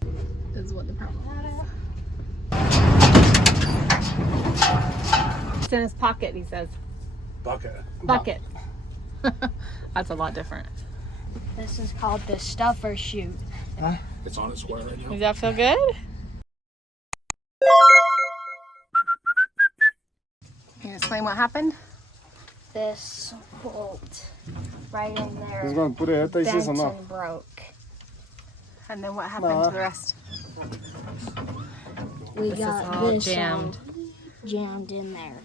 This is what the problem is. It's in his pocket, he says. Bucket. Bucket. That's a lot different. This is called the stuffer chute. Huh? It's on its way right now. Does that feel good? Can you explain what happened? This bolt right in there He's going to put it bent and broke. And then what happened to the rest? We This got is all this jammed. jammed in there.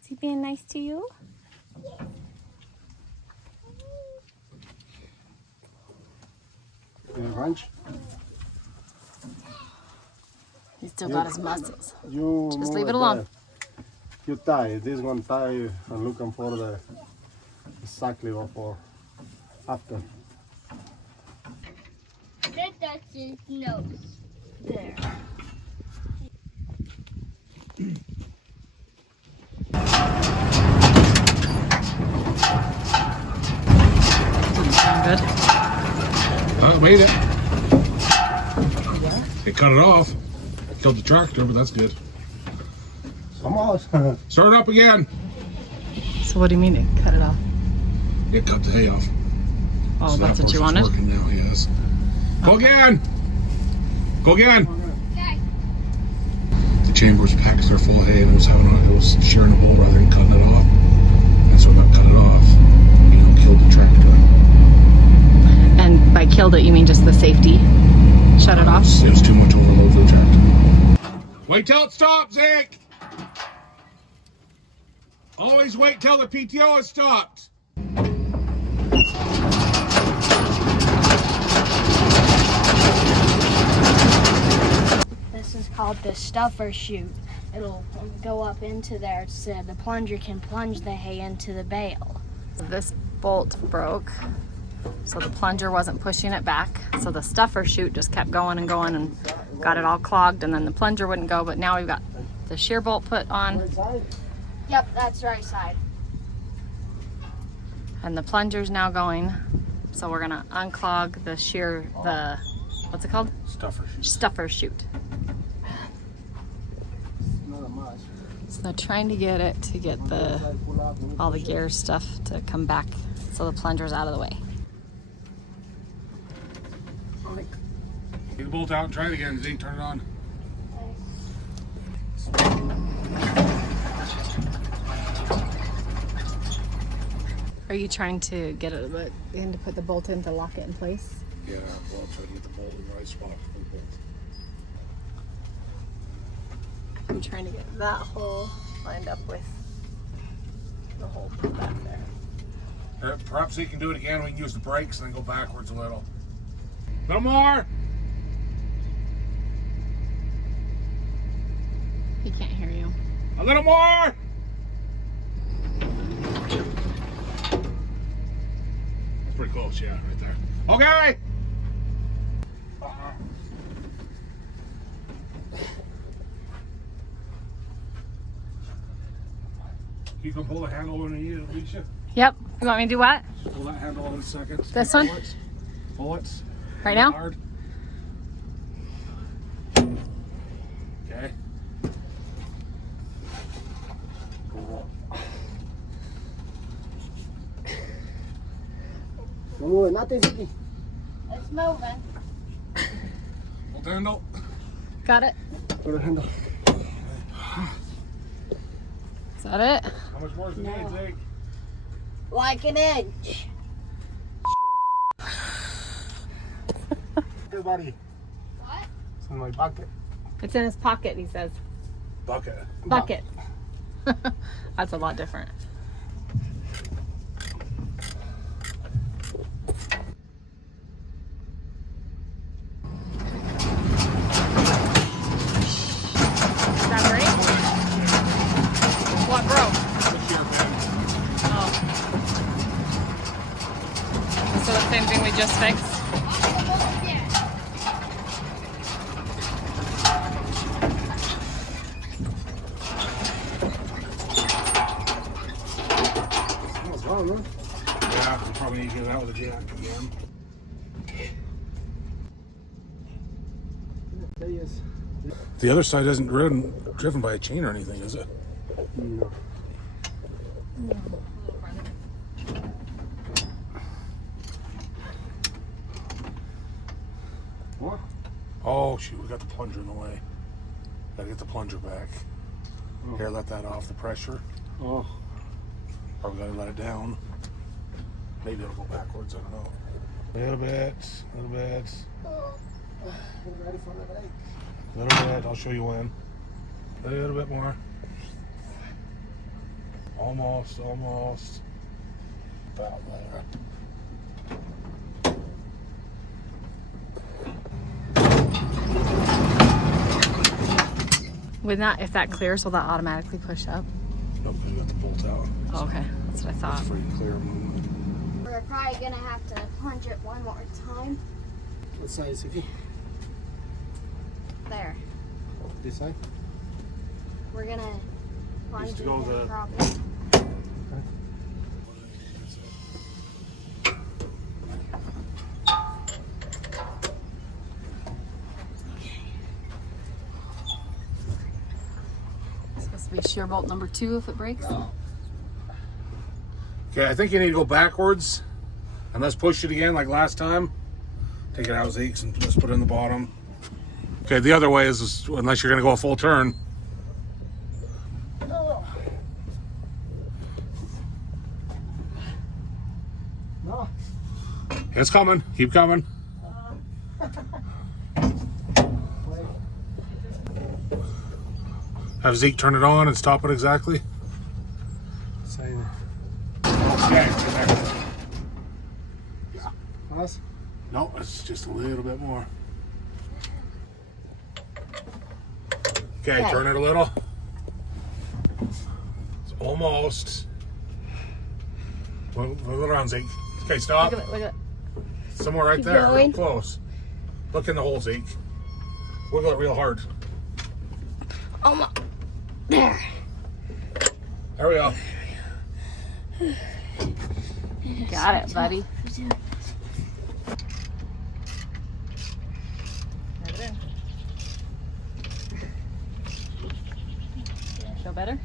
Is he being nice to you? Wrench. He's still got his muscles. You Just move leave it alone. there. You tie. This one tie and looking for the exactly what for after. That's his nose. There. Doesn't sound good. Oh, made it. It cut it off. Killed the tractor, but that's good. Almost. Start it up again. So what do you mean it cut it off? It cut the hay off. Oh, So that's that what you portion's wanted? Working now, yes. Go again. Go again. Okay. The chamber was packed there full of hay, and it was shearing a bolt rather than cutting it off. And so that cut it off. Killed the tractor. And by killed it, you mean just the safety? Shut it off? It was too much overload for the tractor. Wait till it stops, Zach. Always wait till the PTO has stopped. This is called the stuffer chute. It'll go up into there so the plunger can plunge the hay into the bale. This bolt broke, so the plunger wasn't pushing it back. So the stuffer chute just kept going and going and got it all clogged, and then the plunger wouldn't go. But now we've got the shear bolt put on, Yep, that's right side. and the plunger's now going. So we're gonna unclog the what's it called? Stuffer. Stuffer chute. So they're trying to get it to get all the gear stuff to come back so the plunger's out of the way. Take the bolt out and try it again, Zeke. Turn it on. Are you trying to get it in to put the bolt in to lock it in place? Yeah, well, try to get the bolt in the right spot for the bolt. I'm trying to get that hole lined up with the hole put back there. Perhaps he can do it again. We can use the brakes and then go backwards a little. A little more. He can't hear you. A little more. That's pretty close, yeah, right there. Okay. You can pull the handle when you need it, Alicia. Yep. You want me to do what? Pull that handle in a second. This one? Pull it. Right now? Hard. Okay. It's moving. Pull the handle. Got it? Put the handle. Is that it? How much more does it need, Zeke? Like an inch. Hey, buddy. What? It's in my bucket. It's in his pocket, he says. Bucket. Bucket. That's a lot different. Is that break? What broke? Oh. So the same thing we just fixed? run? Yeah, we probably need to get it out with a jack again. The other side isn't driven by a chain or anything, is it? No. What? Oh shoot, we got the plunger in the way. Gotta get the plunger back. Oh. Here, let that off the pressure. Oh. Or we gotta let it down. Maybe it'll go backwards, I don't know. A little bit, a little bit. Ready for the break. A little bit, I'll show you when. A little bit more. Almost, almost. About there. With that, if that clears, will that automatically push up? Nope, we got the bolt out. Oh, okay, that's what I thought. Free and clear movement. We're probably gonna have to plunge it one more time. What side is it? There. This side? We're gonna plunge Needs to it go there the- probably. It's supposed to be shear bolt number 2 if it breaks. Okay, I think you need to go backwards and let's push it again like last time. Take it out, Zeke's, and let's put it in the bottom. Okay, the other way is unless you're gonna go a full turn. No. It's coming, keep coming. Have Zeke turn it on and stop it exactly. Same. Okay, Plus? no, it's just a little bit more. Okay, turn it a little. It's almost. Wiggle it around, Zeke. Okay, stop. Look at it, look at it. Somewhere right Keep there, real going. close. Look in the hole, Zeke. Wiggle it real hard. Oh my. There. There we go. Got it, buddy. Rub it in. Feel better?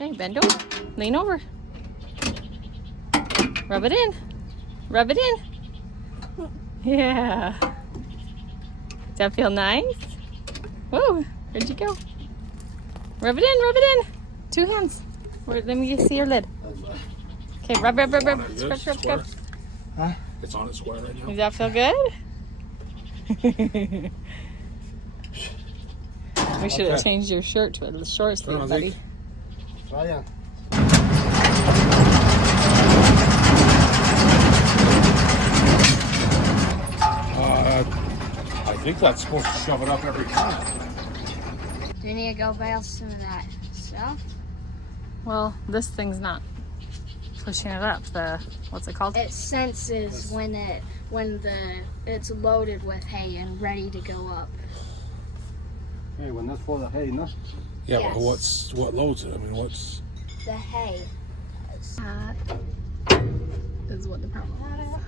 Okay, bend over. Lean over. Rub it in. Rub it in. Yeah. Does that feel nice? Whoa, where'd you go? Rub it in, rub it in. 2 hands. Let me see your lid. Okay, rub, rub, rub, rub. Good, Scrub, scrub, square. scrub. Huh? It's on its square right now. Does that feel good? We should have Okay. changed your shirt to a short Turn on, sleeve, buddy. Zeke. Try it. I think that's supposed to shove it up every time. Do you need to go bale some of that stuff? Well, this thing's not pushing it up. What's it called? It senses when it's loaded with hay and ready to go up. Hey, when that's for the hay, no? Yeah, Yes. but what loads it? I mean, The hay. That is what the problem is.